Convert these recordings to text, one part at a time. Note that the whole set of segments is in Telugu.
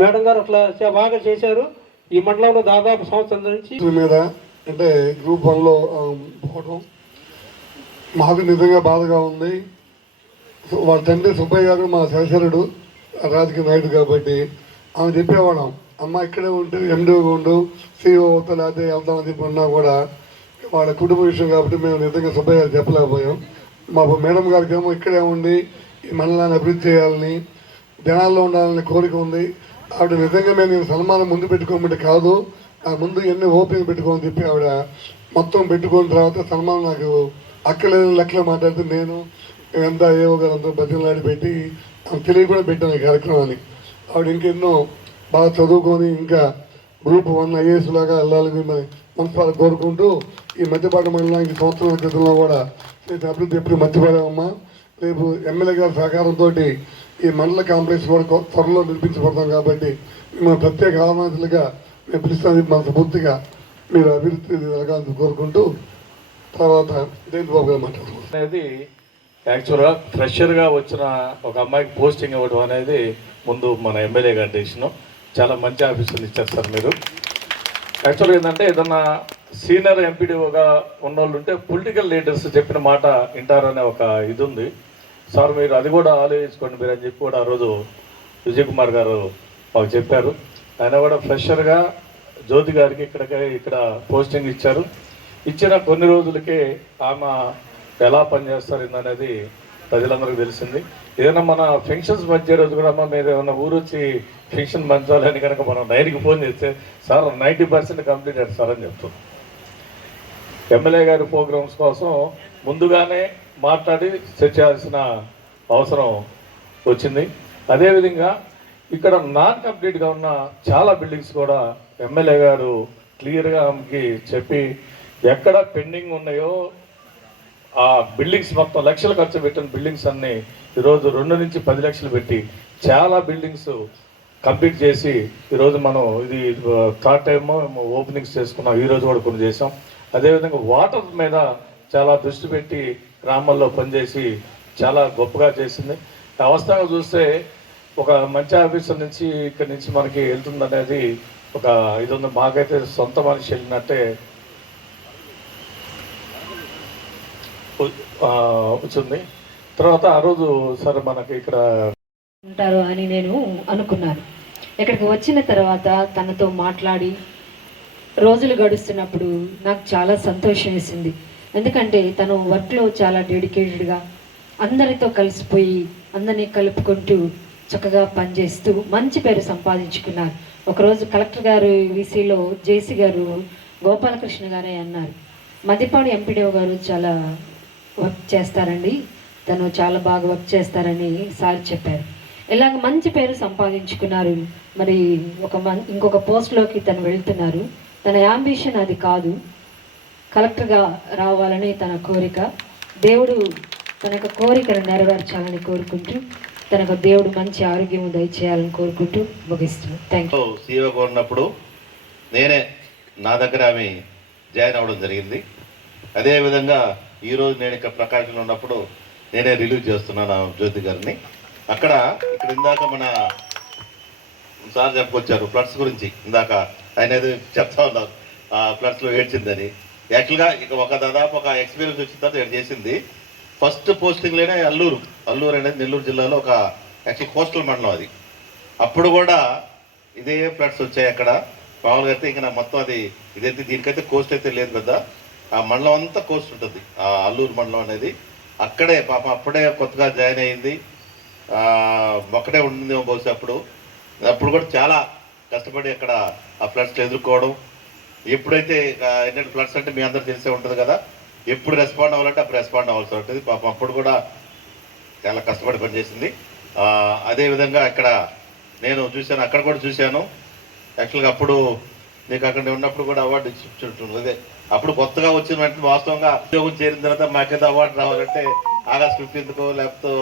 మేడం గారు అట్లా బాగా చేశారు. ఈ మండలంలో దాదాపు సంవత్సరం నుంచి మీద అంటే గ్రూప్ 1లో పోవడం మాకు నిజంగా బాధగా ఉంది. వాళ్ళ తండ్రి సుబ్బయ్య గారు మా సహచరుడు రాజకీయ నాయుడు కాబట్టి ఆమె చెప్పేవాళ్ళం, అమ్మ ఇక్కడే ఉంటే ఎండీగా ఉండు, సీఓ అవుతా లేకపోతే వెళ్తామని చెప్పి ఉన్నా కూడా వాళ్ళ కుటుంబ విషయం కాబట్టి మేము నిజంగా సుబ్బయ్య గారు చెప్పలేకపోయాం. మా మేడం గారికి ఏమో ఇక్కడే ఉండి ఈ మండలాన్ని అభివృద్ధి చేయాలని, జనాల్లో ఉండాలని కోరిక ఉంది. ఆవిడ నిజంగా మేము సన్మానం ముందు పెట్టుకోమంటే కాదు, ఆ ముందు ఎన్ని ఓపిక పెట్టుకోమని చెప్పి ఆవిడ మొత్తం పెట్టుకున్న తర్వాత సన్మానం నాకు అక్కలేని లెక్కలో మాట్లాడితే నేను అంతా ఏవో గారు అంతా బతిలాడి పెట్టి తెలియకుండా పెట్టాను ఈ కార్యక్రమాన్ని. ఆవిడ ఇంకెన్నో బాగా చదువుకొని ఇంకా గ్రూప్ 1 IAS లాగా వెళ్ళాలని మనస్ఫూర్తిగా కోరుకుంటూ ఈ మధ్యపాటి మండలానికి సంవత్సరాల క్రితంలో కూడా చేసిన అభివృద్ధి ఎప్పుడు మర్చిపోయామమ్మా. రేపు ఎమ్మెల్యే గారి సహకారంతో ఈ మండల కాంప్లెక్స్ కూడా త్వరలో నిర్మించబడతాం కాబట్టి మేము ప్రత్యేక ఆహ్వానితులుగా మేము పిలుస్తాం. మనస్ఫూర్తిగా మీరు అభివృద్ధి జరగాలని కోరుకుంటూ తర్వాత జయంత్ బాబు గారు మాట్లాడుతున్నారు. అనేది యాక్చువల్గా ఫ్రెషర్గా వచ్చిన ఒక అమ్మాయికి పోస్టింగ్ ఇవ్వడం అనేది ముందు మన ఎమ్మెల్యే గారి డెసిషన్. చాలా మంచి ఆఫీసర్లు ఇచ్చారు సార్ మీరు. యాక్చువల్గా ఏంటంటే ఏదన్నా సీనియర్ ఎంపీడీఓగా ఉన్నోళ్ళు ఉంటే పొలిటికల్ లీడర్స్ చెప్పిన మాట వింటారనే ఒక ఇది ఉంది సార్. మీరు అది కూడా ఆలోచించుకోండి మీరు అని చెప్పి కూడా ఆ రోజు విజయ్ కుమార్ గారు మాకు చెప్పారు. ఆయన కూడా ఫ్రెషర్గా జ్యోతి గారికి ఇక్కడ పోస్టింగ్ ఇచ్చారు. ఇచ్చిన కొన్ని రోజులకే ఆమె ఎలా పనిచేస్తారు అనేది ప్రజలందరికీ తెలిసింది. ఏదైనా మన ఫంక్షన్స్ మధ్య రోజు కూడా అమ్మ మీద ఏమన్నా ఊరు వచ్చి ఫంక్షన్ పంచాలని కనుక మనం 9కి ఫోన్ చేస్తే సార్ 90% కంప్లీట్ అయ్యారు సార్ అని చెప్తాం. ఎమ్మెల్యే గారి ప్రోగ్రామ్స్ కోసం ముందుగానే మాట్లాడి సెట్ చేయాల్సిన అవసరం వచ్చింది. అదేవిధంగా ఇక్కడ నాన్ కంప్లీట్గా ఉన్న చాలా బిల్డింగ్స్ కూడా ఎమ్మెల్యే గారు క్లియర్గా ఆమెకి చెప్పి ఎక్కడ పెండింగ్ ఉన్నాయో ఆ బిల్డింగ్స్ మొత్తం లక్షలు ఖర్చు పెట్టిన బిల్డింగ్స్ అన్నీ ఈరోజు 2 నుంచి 10 లక్షలు పెట్టి చాలా బిల్డింగ్స్ కంప్లీట్ చేసి ఈరోజు మనం ఇది థర్డ్ టైమ్ ఓపెనింగ్స్ చేసుకున్నాం. ఈరోజు కూడా కొన్ని చేసాం. అదేవిధంగా వాటర్ మీద చాలా దృష్టి పెట్టి గ్రామాల్లో పనిచేసి చాలా గొప్పగా చేసింది. అవస్థగా చూస్తే ఒక మంచి ఆఫీసర్ నుంచి ఇక్కడి నుంచి మనకి వెళ్తుందనేది ఒక ఇది ఉంది. మాకైతే సొంత మనిషి వెళ్ళినట్టే వచ్చింది. తర్వాత ఆ రోజు సరే మనకి ఇక్కడ ఉంటారు అని నేను అనుకున్నాను. ఇక్కడికి వచ్చిన తర్వాత తనతో మాట్లాడి రోజులు గడుస్తున్నప్పుడు నాకు చాలా సంతోషం వేసింది. ఎందుకంటే తను వర్క్లో చాలా డెడికేటెడ్గా అందరితో కలిసిపోయి అందరినీ కలుపుకుంటూ చక్కగా పనిచేస్తూ మంచి పేరు సంపాదించుకున్నారు. ఒకరోజు కలెక్టర్ గారు వీసీలో జేసీ గారు గోపాలకృష్ణ గారే అన్నారు, మదిపాడు ఎంపీడీఓ గారు చాలా వర్క్ చేస్తారండి, తను చాలా బాగా వర్క్ చేస్తారని సార్ చెప్పారు. ఇలాగ మంచి పేరు సంపాదించుకున్నారు. మరి ఇంకొక పోస్ట్లోకి తను వెళ్తున్నారు. తన యాంబిషన్ అది కాదు, కలెక్టర్గా రావాలని తన కోరిక. దేవుడు తన యొక్క కోరికను నెరవేర్చాలని కోరుకుంటూ తనకు దేవుడు మంచి ఆరోగ్యం దయచేయాలని కోరుకుంటూ ముగిస్తున్నాను. Thank you. సీఈఓగా ఉన్నప్పుడు నేనే నా దగ్గర ఆమె జాయిన్ అవ్వడం జరిగింది. అదేవిధంగా ఈరోజు నేను ఇక్కడ ప్రకాశంలో ఉన్నప్పుడు నేనే రిలీవ్ చేస్తున్నాను జ్యోతి గారిని. ఇక్కడ ఇందాక మన సార్ చెప్పుకొచ్చారు ఫ్లడ్స్ గురించి. ఇందాక ఆయన ఏదో చెప్తా ఉన్నారు ఫ్లడ్స్లో ఏడ్చిందని. యాక్చువల్గా ఇక దాదాపు ఒక ఎక్స్పీరియన్స్ వచ్చిన తర్వాత నేను చేసింది ఫస్ట్ పోస్టింగ్లోనే అల్లూరు అనేది నెల్లూరు జిల్లాలో ఒక యాక్చువల్ కోస్టల్ మండలం అది. అప్పుడు కూడా ఇదే ఫ్లడ్స్ వచ్చాయి అక్కడ. మామూలుగా అయితే ఇంకా మొత్తం అది ఇదైతే దీనికైతే కోస్ట్ అయితే లేదు కదా, ఆ మండలం అంతా కోస్ట్ ఉంటుంది ఆ అల్లూరు మండలం అనేది. అక్కడే పాపం అప్పుడే కొత్తగా జాయిన్ అయ్యింది, ఒక్కడే ఉండిందేమో బహుశా అప్పుడు కూడా చాలా కష్టపడి అక్కడ ఆ ఫ్లడ్స్లో ఎదుర్కోవడం. ఎప్పుడైతే ఏంటంటే ఫ్లడ్స్ అంటే మీ అందరూ తెలిసే ఉంటుంది కదా, ఎప్పుడు రెస్పాండ్ అవ్వాలంటే అప్పుడు రెస్పాండ్ అవ్వాల్సి ఉంటుంది. పాపం అప్పుడు కూడా చాలా కష్టపడి పనిచేసింది. అదేవిధంగా ఇక్కడ నేను చూశాను, అక్కడ కూడా చూశాను. యాక్చువల్గా అప్పుడు నీకు అక్కడ ఉన్నప్పుడు కూడా అవార్డు ఇచ్చుంటుంది. అదే అప్పుడు కొత్తగా వచ్చిన వెంటనే వాస్తవంగా ఉద్యోగం చేరిన తర్వాత మాకేదో అవార్డు రావాలంటే ఆగస్ట్ 15కు లేకపోతే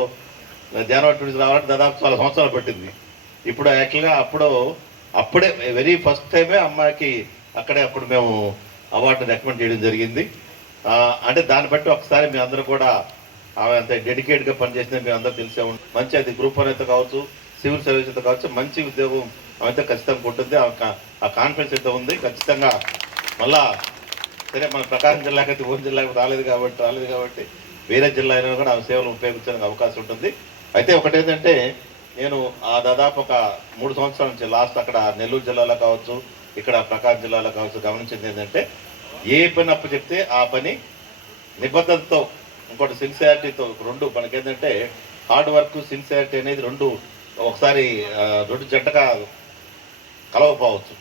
జనవరి 20 రావాలంటే దాదాపు 12 సంవత్సరాలు పట్టింది. ఇప్పుడు యాక్చువల్గా అప్పుడే వెరీ ఫస్ట్ టైమే అమ్మాయికి అప్పుడు మేము అవార్డు రికమెండ్ చేయడం జరిగింది. అంటే దాన్ని బట్టి ఒకసారి మీ అందరూ కూడా ఆమె అంత డెడికేట్గా పనిచేసింది మీ అందరూ తెలిసే ఉంటుంది. మంచి అది గ్రూప్ 1 అయితే కావచ్చు, సివిల్ సర్వీస్ అయితే కావచ్చు, మంచి ఉద్యోగం ఆమెతో ఖచ్చితంగా ఉంటుంది. ఆ కాన్ఫిడెన్స్ అయితే ఉంది. ఖచ్చితంగా మళ్ళా సరే మన ప్రకాశం జిల్లాకైతే ఓన్ జిల్లాకి రాలేదు కాబట్టి వేరే జిల్లా అయినా కూడా ఆమె సేవలు ఉపయోగించడానికి అవకాశం ఉంటుంది. అయితే ఒకటేంటంటే నేను దాదాపు ఒక 3 సంవత్సరాల నుంచి లాస్ట్ అక్కడ నెల్లూరు జిల్లాలో కావచ్చు, ఇక్కడ ప్రకాశం జిల్లాలో కావచ్చు గమనించింది ఏంటంటే ఏ పని అప్పు చెప్తే ఆ పని నిబద్ధతతో, ఇంకోటి సిన్సియారిటీతో, రెండు మనకేంటంటే హార్డ్ వర్క్ సిన్సియారిటీ అనేది రెండు ఒకసారి రెండు జంటగా కలవపోవచ్చు.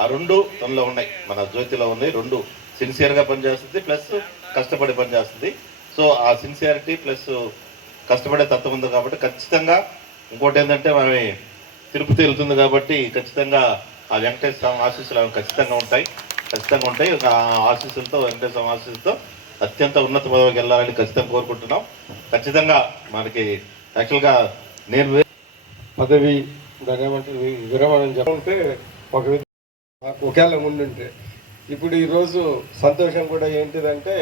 ఆ రెండు తనలో ఉన్నాయి, మన జ్యోతిలో ఉన్నాయి. రెండు సిన్సియర్గా పనిచేస్తుంది ప్లస్ కష్టపడి పనిచేస్తుంది. సో ఆ సిన్సియారిటీ ప్లస్ కష్టపడే తత్వం ఉంది కాబట్టి ఖచ్చితంగా. ఇంకోటి ఏంటంటే ఆమె తిరుపతి వెళ్తుంది కాబట్టి ఖచ్చితంగా ఆ వెంకటేశ్వర స్వామి ఆశీస్సులు ఆమె ఖచ్చితంగా ఉంటాయి. ఆ ఆశీస్సులతో, వెంకటేశ్వర స్వామి ఆశీస్సులతో అత్యంత ఉన్నత పదవికి వెళ్ళాలని ఖచ్చితంగా కోరుకుంటున్నాం. ఖచ్చితంగా మనకి యాక్చువల్గా నేను పదవి దాని ఏమంటే విరమణ చెప్పుంటే ఒక ఒకేలా ఉండుంటే ఇప్పుడు ఈరోజు సంతోషం కూడా ఏంటిదంటే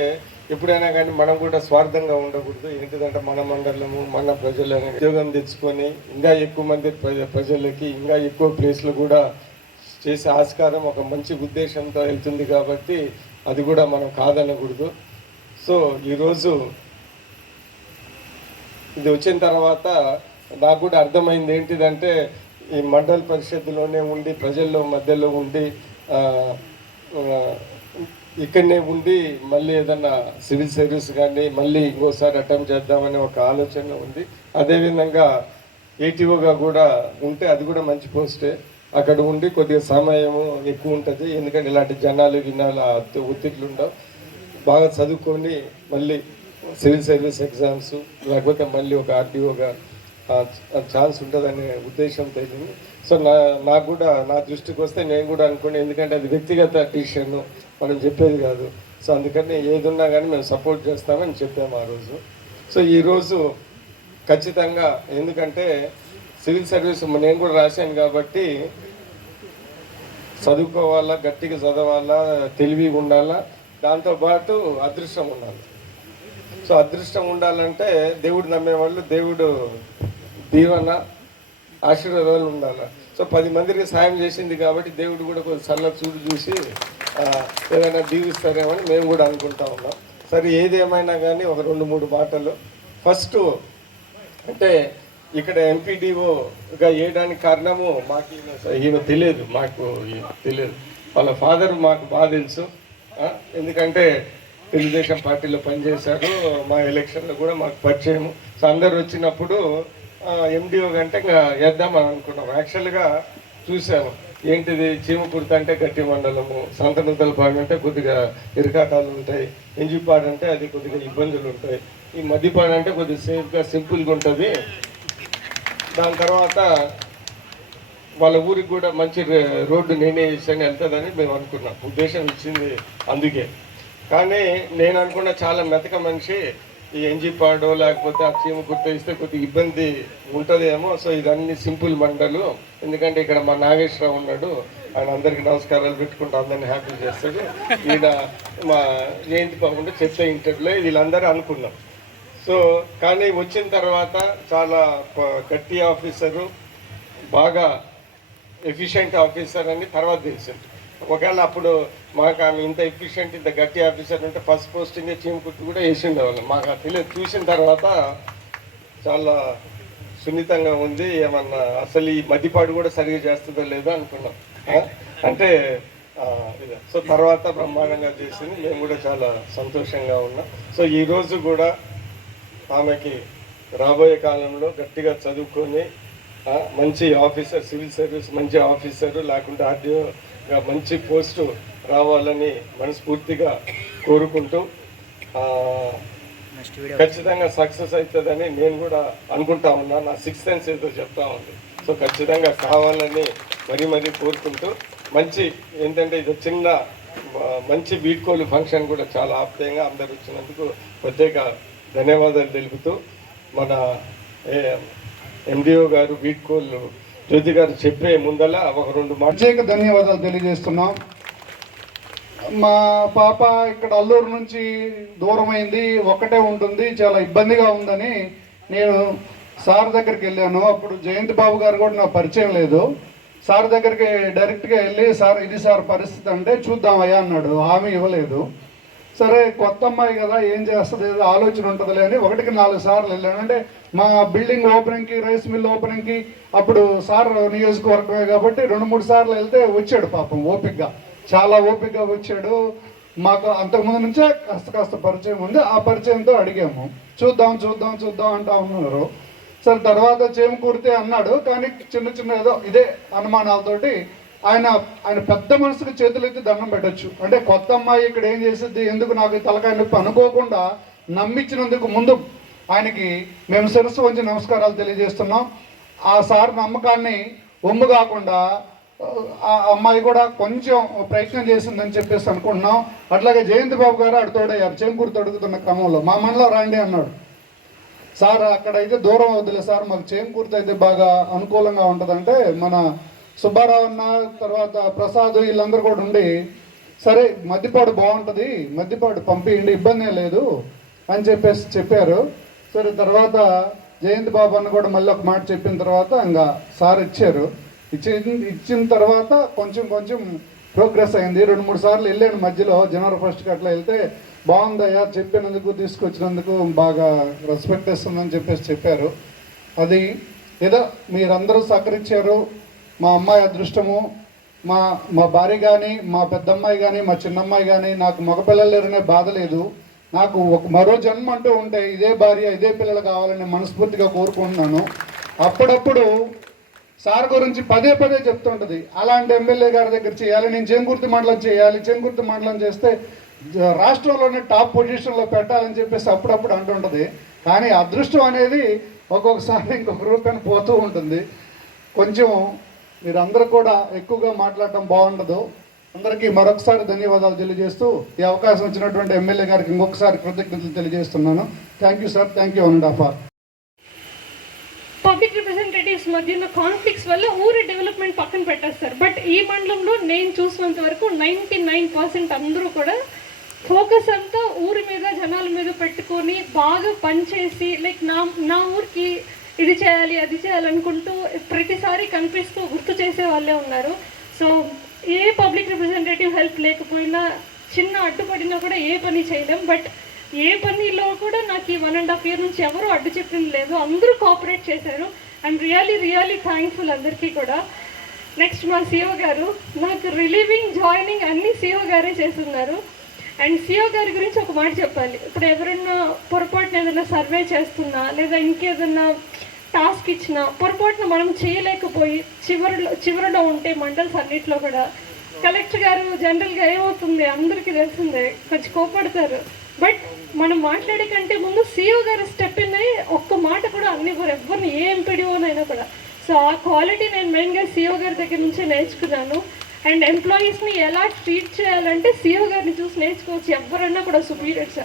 ఎప్పుడైనా కానీ మనం కూడా స్వార్థంగా ఉండకూడదు. ఏంటిదంటే మన మండలము, మన ప్రజలను ఉద్యోగం తెచ్చుకొని ఇంకా ఎక్కువ మంది ప్రజలకి ఇంకా ఎక్కువ ప్లేస్లు కూడా చేసే ఆస్కారం ఒక మంచి ఉద్దేశంతో వెళ్తుంది కాబట్టి అది కూడా మనం కాదనకూడదు. సో ఈరోజు ఇది వచ్చిన తర్వాత నాకు కూడా అర్థమైంది ఏంటిదంటే ఈ మండల పరిషత్తులోనే ఉండి ప్రజల్లో మధ్యలో ఉండి ఇక్కడనే ఉండి మళ్ళీ ఏదన్నా సివిల్ సర్వీస్ కానీ మళ్ళీ ఇంకోసారి అటెంప్ట్ చేద్దామనే ఒక ఆలోచన ఉంది. అదేవిధంగా ఏటీఓగా కూడా ఉంటే అది కూడా మంచి పోస్టే. అక్కడ ఉండి కొద్దిగా సమయము ఎక్కువ ఉంటుంది, ఎందుకంటే ఇలాంటి జనాలు ఒత్తిళ్ళు ఉండవు. బాగా చదువుకొని మళ్ళీ సివిల్ సర్వీస్ ఎగ్జామ్స్ లేకపోతే మళ్ళీ ఒక ఆర్టీఓగా ఛాన్స్ ఉంటుందనే ఉద్దేశం తెలియదు. సో నాకు కూడా నా దృష్టికి వస్తే నేను కూడా అనుకోండి, ఎందుకంటే అది వ్యక్తిగత డిసిషన్, మనం చెప్పేది కాదు. సో అందుకని ఏది ఉన్నా కానీ మేము సపోర్ట్ చేస్తామని చెప్పాము ఆ రోజు. సో ఈరోజు ఖచ్చితంగా, ఎందుకంటే సివిల్ సర్వీస్ నేను కూడా రాశాను కాబట్టి చదువుకోవాలా, గట్టిగా చదవాలా, తెలివిగా ఉండాలా, దాంతోపాటు అదృష్టం ఉండాలి. సో అదృష్టం ఉండాలంటే దేవుడు నమ్మేవాళ్ళు, దేవుడు దీవెన ఆశీర్వాదాలు ఉండాలి. సో 10 మందికి సాయం చేసింది కాబట్టి దేవుడు కూడా కొంచెం చల్ల చూడు చూసి ఏదైనా దీవిస్తారేమని మేము కూడా అనుకుంటా ఉన్నాం. సరే ఏది ఏమైనా కానీ ఒక 2-3 మాటలు. ఫస్ట్ అంటే ఇక్కడ ఎంపీడీఓగా వేయడానికి కారణము మాకు ఈయన తెలియదు, వాళ్ళ ఫాదర్ మాకు బాగా తెలుసు. ఎందుకంటే తెలుగుదేశం పార్టీలో పనిచేశారు, మా ఎలక్షన్లో కూడా మాకు పరిచయం. సో అందరు వచ్చినప్పుడు ఎండిఓ కంటే ఇంకా వేద్దామని అనుకున్నాం. యాక్చువల్గా చూసాము ఏంటిది, చీమకుర్తి అంటే గట్టి మండలము, సంతనూతలపాడు అంటే కొద్దిగా ఇరకాటాలు ఉంటాయి, ఎంజిపాడు అంటే అది కొద్దిగా ఇబ్బందులు ఉంటాయి, ఈ మధ్యపాడు అంటే కొద్దిగా సేఫ్గా సింపుల్గా ఉంటుంది. దాని తర్వాత వాళ్ళ ఊరికి కూడా మంచి రోడ్డు నేనే చేసాను వెళ్తుందని మేము అనుకున్నాం, ఉద్దేశం ఇచ్చింది అందుకే. కానీ నేను అనుకున్న చాలా మెతక మనిషి ఈ ఎంజిపాడో లేకపోతే ఆ చీమకుర్తి ఇస్తే కొద్దిగా ఇబ్బంది ఉంటుందేమో. సో ఇదన్నీ సింపుల్ మండలు, ఎందుకంటే ఇక్కడ మా నాగేశ్వరరావు ఉన్నాడు, ఆయన అందరికీ నమస్కారాలు పెట్టుకుంటూ అందరినీ హ్యాపీ చేస్తాడు. ఈయన మా జయంతి కాకుండా చెప్తే ఇంటర్లో వీళ్ళందరూ అనుకున్నాం. సో కానీ వచ్చిన తర్వాత చాలా గట్టి ఆఫీసరు, బాగా ఎఫిషియెంట్ ఆఫీసర్ అని తర్వాత తెలిసింది. ఒకవేళ అప్పుడు మాకు ఆమె ఇంత ఎఫిషియెంట్ ఇంత గట్టి ఆఫీసర్ ఉంటే ఫస్ట్ పోస్టింగ్ చీమకుర్తి కూడా వేసి ఉండేవాళ్ళం. మాకు తెలియదు, చూసిన తర్వాత చాలా సున్నితంగా ఉంది, ఏమన్నా అసలు ఈ మధ్యపాడు కూడా సరిగా చేస్తుందో లేదో అనుకున్నాం. అంటే సో తర్వాత బ్రహ్మాండంగా చేసింది, మేము కూడా చాలా సంతోషంగా ఉన్నాం. సో ఈరోజు కూడా ఆమెకి రాబోయే కాలంలో గట్టిగా చదువుకొని మంచి ఆఫీసర్, సివిల్ సర్వీస్ మంచి ఆఫీసరు లేకుంటే ఆర్డీఓగా మంచి పోస్టు రావాలని మనస్ఫూర్తిగా కోరుకుంటూ ఖచ్చితంగా సక్సెస్ అవుతుందని నేను కూడా అనుకుంటా ఉన్నా. నా 6th సెన్స్ ఏదో చెప్తా ఉంది. సో ఖచ్చితంగా కావాలని మరీ కోరుకుంటూ మంచి ఏంటంటే ఇది చిన్న మంచి వీడ్కోలు ఫంక్షన్ కూడా చాలా ఆప్యాయంగా అందరు వచ్చినందుకు ప్రత్యేక ధన్యవాదాలు తెలుపుతూ మన ఎండిఓ గారు వీడ్కోలు జ్యోతి గారు చెప్పే ముందల ఒక 2 ప్రత్యేక ధన్యవాదాలు తెలియజేస్తున్నాం. మా పాప ఇక్కడ అల్లూరు నుంచి దూరమైంది, ఒక్కటే ఉంటుంది, చాలా ఇబ్బందిగా ఉందని నేను సార్ దగ్గరికి వెళ్ళాను. అప్పుడు జయంత్ బాబు గారు కూడా నాకు పరిచయం లేదు. సార్ దగ్గరికి డైరెక్ట్గా వెళ్ళి సార్ ఇది సార్ పరిస్థితి అంటే చూద్దామయ్యా అన్నాడు. హామీ ఇవ్వలేదు. సరే కొత్త అమ్మాయి కదా ఏం చేస్తుంది ఏదో ఆలోచన ఉంటుందిలే అని 1-4 సార్లు వెళ్ళాను. అంటే మా బిల్డింగ్ ఓపెనింగ్కి, రైస్ మిల్ ఓపెనింగ్కి అప్పుడు సార్ నియోజకవర్గమే కాబట్టి 2-3 సార్లు వెళ్తే వచ్చాడు పాపం ఓపికగా, చాలా ఓపికగా వచ్చాడు. మాకు అంతకుముందు నుంచే కాస్త పరిచయం ఉంది. ఆ పరిచయంతో అడిగాము చూద్దాం అంటా ఉన్నారు. సరే తర్వాత చేమకూరితే అన్నాడు, కానీ చిన్న ఏదో ఇదే అనుమానాలతోటి ఆయన పెద్ద మనసుకు చేతులెత్తి దండం పెట్టచ్చు. అంటే కొత్త అమ్మాయి ఇక్కడ ఏం చేసిద్ది, ఎందుకు నాకు తలకాయ నొప్పి అనుకోకుండా నమ్మించినందుకు ముందు ఆయనకి మేము శిరస్సు వంచి నమస్కారాలు తెలియజేస్తున్నాం. ఆ సార్ నమ్మకాన్ని ఒమ్ము కాకుండా ఆ అమ్మాయి కూడా కొంచెం ప్రయత్నం చేసిందని చెప్పేసి అనుకుంటున్నాం. అట్లాగే జయంతి బాబు గారు తోడయ్యారు. చేమకూరు తొడుగుతున్న క్రమంలో మా మండలం రండి అన్నాడు. సార్ అక్కడైతే దూరం అవుతులే సార్, మాకు చేమకూర్తి అయితే బాగా అనుకూలంగా ఉంటుందంటే మన సుబ్బారావు అన్న తర్వాత ప్రసాద్ వీళ్ళందరూ కూడా ఉండి సరే మద్దిపాడు బాగుంటుంది, మద్దిపాడు పంపియండి ఇబ్బంది లేదు అని చెప్పారు. సరే తర్వాత జయంతి బాబు అన్న కూడా మళ్ళీ ఒక మాట చెప్పిన తర్వాత ఇంకా సార్ ఇచ్చిన తర్వాత కొంచెం ప్రోగ్రెస్ అయింది. 2-3 సార్లు వెళ్ళాను మధ్యలో, జనవరి 1st అట్లా వెళ్తే బాగుందయ్యా చెప్పినందుకు తీసుకొచ్చినందుకు బాగా రెస్పెక్ట్ ఇస్తుందని చెప్పారు. అది ఏదో మీరందరూ సహకరించారు. మా అమ్మాయి అదృష్టము, మా భార్య కానీ, మా పెద్దమ్మాయి కానీ, మా చిన్నమ్మాయి కానీ, నాకు మగపిల్లలు లేరనే బాధ లేదు. నాకు మరో జన్మ అంటూ ఉంటే ఇదే భార్య ఇదే పిల్లలు కావాలని మనస్ఫూర్తిగా కోరుకుంటున్నాను. అప్పుడప్పుడు సార్ గురించి పదే చెప్తుంటుంది, అలాంటి ఎమ్మెల్యే గారి దగ్గర చేయాలి, నేను చేమకుర్తి మండలం చేయాలి, చేమకుర్తి మండలం చేస్తే రాష్ట్రంలోనే టాప్ పొజిషన్లో పెట్టాలని చెప్పేసి అప్పుడప్పుడు అంటుంటుంది. కానీ అదృష్టం అనేది ఒక్కొక్కసారి ఇంకొక రూపాయన పోతూ ఉంటుంది. కొంచెం మీరందరూ కూడా ఎక్కువగా మాట్లాడటం బాగుండదు. అందరికీ మరొకసారి ధన్యవాదాలు తెలియజేస్తూ ఈ అవకాశం ఇచ్చినటువంటి ఎమ్మెల్యే గారికి ఇంకొకసారి కృతజ్ఞతలు తెలియజేస్తున్నాను. Thank you sir, thank you 1.5 hours. Public representatives మధ్య ఉన్న కాన్ఫ్లిక్ట్స్ వల్ల ఊరి డెవలప్మెంట్ పక్కన పెట్టేస్తారు. బట్ ఈ మండలంలో నేను చూసినంత వరకు 99% అందరూ కూడా ఫోకస్ అంతా ఊరి మీద జనాల మీద పెట్టుకొని బాగా పనిచేసి లైక్ నా ఊరికి ఇది చేయాలి అది చేయాలనుకుంటూ ప్రతిసారి కనిపిస్తూ గుర్తు చేసే వాళ్ళే ఉన్నారు. సో ఏ పబ్లిక్ రిప్రజెంటేటివ్ హెల్ప్ లేకపోయినా చిన్న అడ్డుపడినా కూడా ఏ పని చేయలేం. బట్ ఏ పనిలో కూడా నాకు ఈ 1.5 year నుంచి ఎవరు అడ్డు చెప్పింది లేదు, అందరూ కోఆపరేట్ చేశారు. ఐఎమ్ రియలీ థ్యాంక్ఫుల్ అందరికీ కూడా. నెక్స్ట్ మా సిఓ గారు, నాకు రిలీవింగ్ జాయినింగ్ అన్నీ సిఓ గారే చేస్తున్నారు. అండ్ సిఓ గారి గురించి ఒక మాట చెప్పాలి. ఇప్పుడు ఎవరైనా పొరపాటున ఏదైనా సర్వే చేస్తున్నా లేదా ఇంకేదన్నా టాస్క్ ఇచ్చినా పొరపాటున మనం చేయలేకపోయి చివరిలో ఉంటే మండల్స్ అన్నింటిలో కూడా కలెక్టర్ గారు జనరల్గా ఏమవుతుంది అందరికీ తెలిసిందే, కొంచెం కోపడతారు. బట్ మనం మాట్లాడే కంటే ముందు సిఓ గారు స్టెప్ ఇన్ అయ్యి ఒక్క మాట కూడా ఎవరిని ఏ ఎంపీడీఓనైనా కూడా. సో ఆ క్వాలిటీ నేను మెయిన్గా సిఓ గారి దగ్గర నుంచే నేర్చుకున్నాను. అండ్ ఎంప్లాయీస్ని ఎలా ట్రీట్ చేయాలంటే సిఓ గారిని చూసి నేర్చుకోవచ్చు. ఎవరన్నా కూడా సుపీరియర్స్.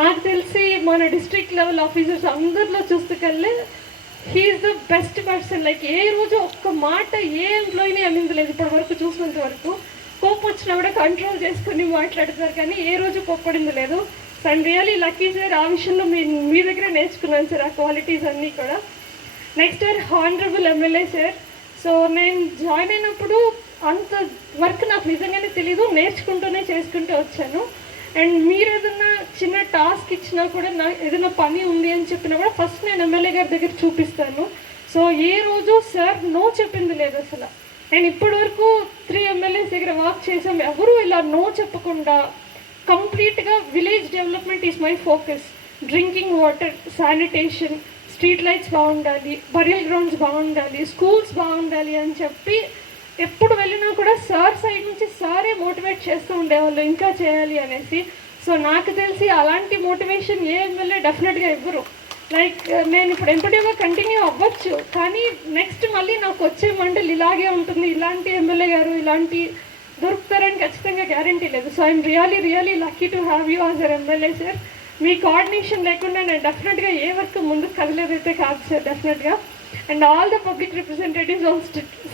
నాకు తెలిసి మన డిస్ట్రిక్ట్ లెవెల్ ఆఫీసర్స్ అందరిలో చూస్తూకెళ్ళి he is the best person. Like ఏ రోజు ఒక్క మాట ఏ ఎంప్లాయీని అనింది లేదు ఇప్పటి వరకు చూసినంత వరకు. కోపం వచ్చినా కూడా కంట్రోల్ చేసుకుని మాట్లాడతారు కానీ ఏ రోజు కోప్పడింది లేదు. So I'm really lucky sir, ఆ విషయంలో మీ దగ్గర నేర్చుకున్నాను సార్ ఆ క్వాలిటీస్ అన్నీ కూడా. Next honourable MLA sir. So నేను జాయిన్ అయినప్పుడు అంత వర్క్ నాకు నిజంగానే తెలీదు, నేర్చుకుంటూనే చేసుకుంటూ వచ్చాను. అండ్ మీరు ఏదన్నా చిన్న టాస్క్ ఇచ్చినా కూడా ఏదైనా పని ఉంది అని చెప్పినా కూడా ఫస్ట్ నేను ఎమ్మెల్యే గారి దగ్గర చూపిస్తాను. సో ఏ రోజు సార్ నో చెప్పింది లేదు అసలు. నేను ఇప్పటి వరకు 3 MLAs దగ్గర వర్క్ చేసాం, ఎవరు ఇలా నో చెప్పకుండా కంప్లీట్గా village development is my focus. Drinking water, sanitation, street lights బాగుండాలి, బరియల్ గ్రౌండ్స్ బాగుండాలి, స్కూల్స్ బాగుండాలి అని చెప్పి ఎప్పుడు వెళ్ళినా కూడా సార్ సైడ్ నుంచి సారే మోటివేట్ చేస్తూ ఉండేవాళ్ళు ఇంకా చేయాలి అనేసి. సో నాకు తెలిసి అలాంటి మోటివేషన్ ఏ ఎమ్మెల్యే డెఫినెట్గా ఇవ్వరు. లైక్ నేను ఇప్పుడు ఎంపీడీగా కంటిన్యూ అవ్వచ్చు కానీ నెక్స్ట్ మళ్ళీ నాకు వచ్చే మండలి ఇలాగే ఉంటుంది, ఇలాంటి ఎమ్మెల్యే గారు ఇలాంటి దొరుకుతారని ఖచ్చితంగా గ్యారంటీ లేదు. So I'm really lucky to have you as our MLA sir. మీ కోఆర్డినేషన్ లేకుండా నేను డెఫినెట్గా ఏ వర్క్ ముందుకు కదలేదైతే కాదు సార్ డెఫినెట్గా. And all the public representatives on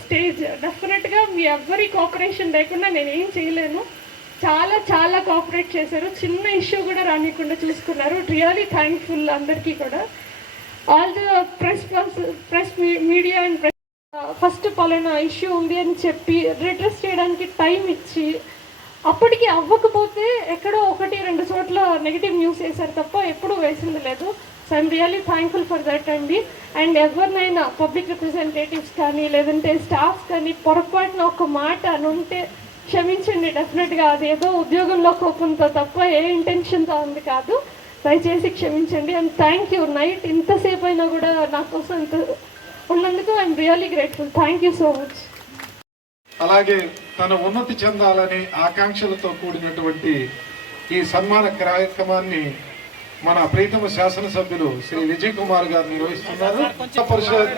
stage డెఫినెట్గా మీ ఎవ్వరి కోఆపరేషన్ లేకుండా నేను ఏం చేయలేను. చాలా కోఆపరేట్ చేశారు, చిన్న ఇష్యూ కూడా రానికుండా చూసుకున్నారు. రియలీ థ్యాంక్ఫుల్ అందరికీ కూడా. All the press media and first పలానా ఇష్యూ ఉంది అని చెప్పి రిడ్రెస్ చేయడానికి టైం ఇచ్చి అప్పటికి అవ్వకపోతే ఎక్కడో 1-2 చోట్ల నెగిటివ్ న్యూస్ వేశారు తప్ప ఎప్పుడూ వేసింది లేదు. So I'm really thankful for that అండి. అండ్ ఎవరినైనా పబ్లిక్ రిప్రజెంటేటివ్స్ కానీ లేదంటే స్టాఫ్ కానీ పొరపాటున ఒక మాట అనుంటే క్షమించండి. డెఫినెట్గా అది ఏదో ఉద్యోగంలో కోపంతో తప్ప ఏ ఇంటెన్షన్తో ఉంది కాదు. దయచేసి క్షమించండి. And thank you. నైట్ ఇంతసేపు అయినా కూడా నా కోసం ఇంత ఉన్నందుకు I'm really grateful. Thank you so much. అలాగే తన ఉన్నతి చెందాలని ఆకాంక్షలతో కూడినటువంటి ఈ సన్మాన కార్యక్రమాన్ని మన ప్రీతమ శాసనసభ్యులు శ్రీ విజయ్ కుమార్ గారు నిర్వహిస్తున్నారు. పరిషత్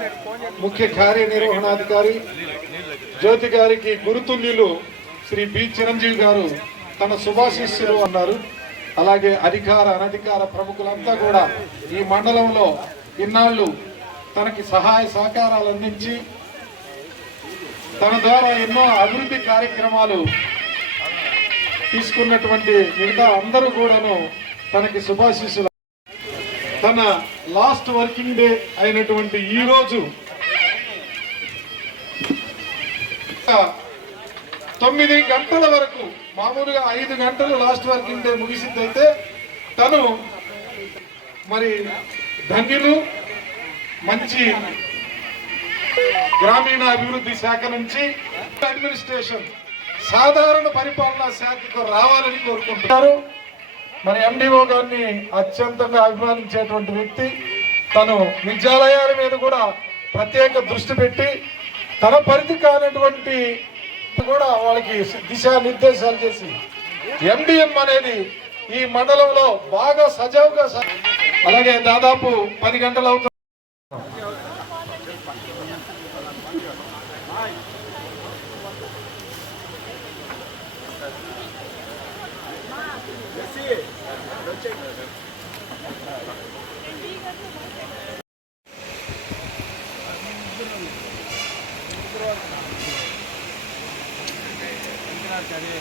ముఖ్య కార్యనిర్వహణాధికారి జ్యోతి గారికి గురుతుల్యులు శ్రీ బి చిరంజీవి గారు తన శుభాశీస్సులు అన్నారు. అలాగే అధికార అనధికార ప్రముఖులంతా కూడా ఈ మండలంలో ఇన్నాళ్ళు తనకి సహాయ సహకారాలు అందించి తన ద్వారా ఎన్నో అభివృద్ధి కార్యక్రమాలు తీసుకున్నటువంటి మిగతా అందరూ కూడాను తనకి శుభాశీస్సులు. తన లాస్ట్ వర్కింగ్ డే అయినటువంటి ఈ రోజు 9 గంటల వరకు, మామూలుగా 5 గంటలు లాస్ట్ వర్కింగ్ డే ముగిసిందైతే తను మరి ధన్యులు మంచి గ్రామీణ అభివృద్ధి శాఖ నుంచి అడ్మినిస్ట్రేషన్ సాధారణ పరిపాలనా శాఖకు రావాలని కోరుకుంటున్నారు. మరి ఎండిఓ గారిని అత్యంతంగా అభిమానించేటువంటి వ్యక్తి. తను విద్యాలయాల మీద కూడా ప్రత్యేక దృష్టి పెట్టి తన పరిధి కానటువంటి కూడా వాళ్ళకి దిశానిర్దేశాలు చేసి ఎండిఎం అనేది ఈ మండలంలో బాగా సజావుగా అలాగే దాదాపు 10 గంటలు అవుతుంది. సరే